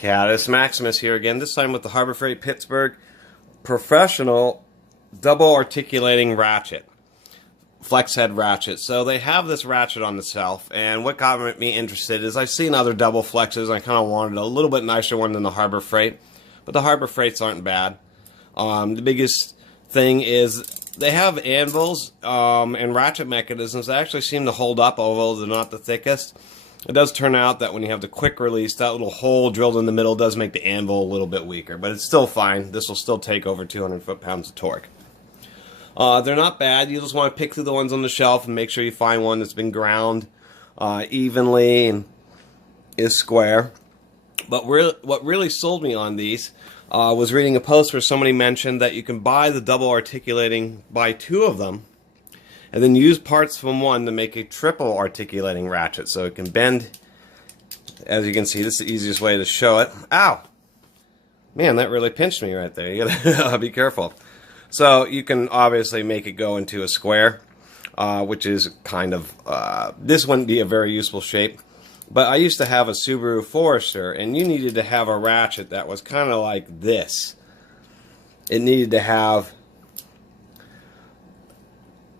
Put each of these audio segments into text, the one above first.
Catus Maximus here again, this time with the Harbor Freight Pittsburgh Professional Double Articulating Ratchet. Flex head ratchet. So they have this ratchet on the shelf, and what got me interested is I've seen other double flexes, and I kind of wanted a little bit nicer one than the Harbor Freight, but the Harbor Freights aren't bad. The biggest thing is they have anvils and ratchet mechanisms that actually seem to hold up, although they're not the thickest. It does turn out that when you have the quick release, that little hole drilled in the middle does make the anvil a little bit weaker, but it's still fine. This will still take over 200 foot-pounds of torque. They're not bad. You just want to pick through the ones on the shelf and make sure you find one that's been ground evenly and is square. But what really sold me on these was reading a post where somebody mentioned that you can buy the double articulating, buy two of them, and then use parts from one to make a triple articulating ratchet. So it can bend, as you can see. This is the easiest way to show it. Ow! Man, that really pinched me right there. You gotta be careful. So you can obviously make it go into a square, which is kind of, this wouldn't be a very useful shape. But I used to have a Subaru Forester, and you needed to have a ratchet that was kind of like this. It needed to have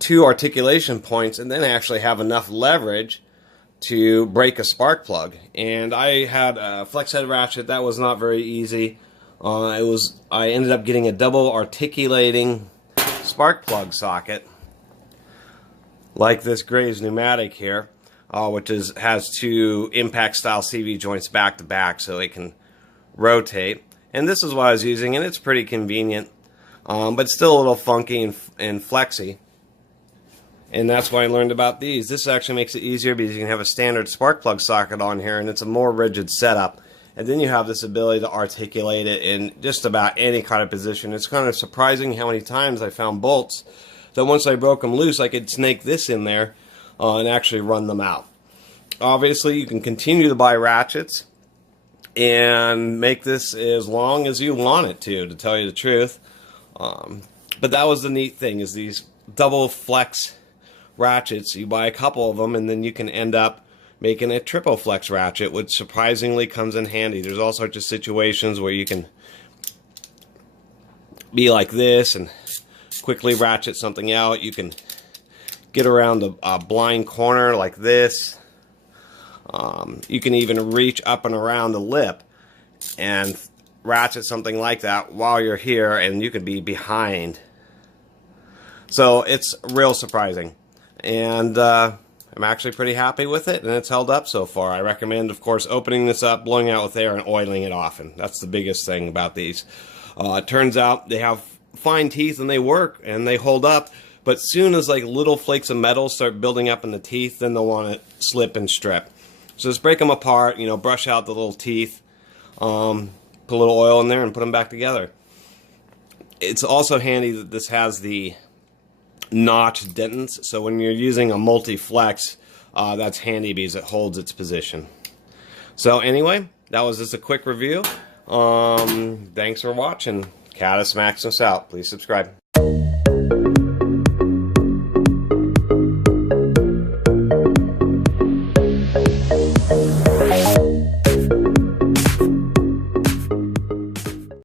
two articulation points and then actually have enough leverage to break a spark plug. And I had a flex head ratchet that was not very easy. I ended up getting a double articulating spark plug socket like this Graves pneumatic here, which has two impact style CV joints back to back so it can rotate. And this is what I was using, and it's pretty convenient, but still a little funky and flexy. And that's why I learned about these. This actually makes it easier because you can have a standard spark plug socket on here, and it's a more rigid setup. And then you have this ability to articulate it in just about any kind of position. It's kind of surprising how many times I found bolts that once I broke them loose, I could snake this in there and actually run them out. Obviously, you can continue to buy ratchets and make this as long as you want it to tell you the truth. But that was the neat thing, is these double flex ratchets. You buy a couple of them, and then you can end up making a triple flex ratchet, which surprisingly comes in handy. There's all sorts of situations where you can be like this and quickly ratchet something out. You can get around a blind corner like this. You can even reach up and around the lip and ratchet something like that while you're here, and you could be behind. So it's real surprising. And I'm actually pretty happy with it, and it's held up so far. I recommend, of course, opening this up, blowing out with air, and oiling it often. That's the biggest thing about these. It turns out they have fine teeth, and they work, and they hold up, but soon as like little flakes of metal start building up in the teeth, then they'll want to slip and strip. So just break them apart, brush out the little teeth, put a little oil in there, and put them back together. It's also handy that this has the notch dentants, so when you're using a MultiFlex, that's handy because it holds its position. So anyway, that was just a quick review. Thanks for watching. Catus Maximus out. Please subscribe.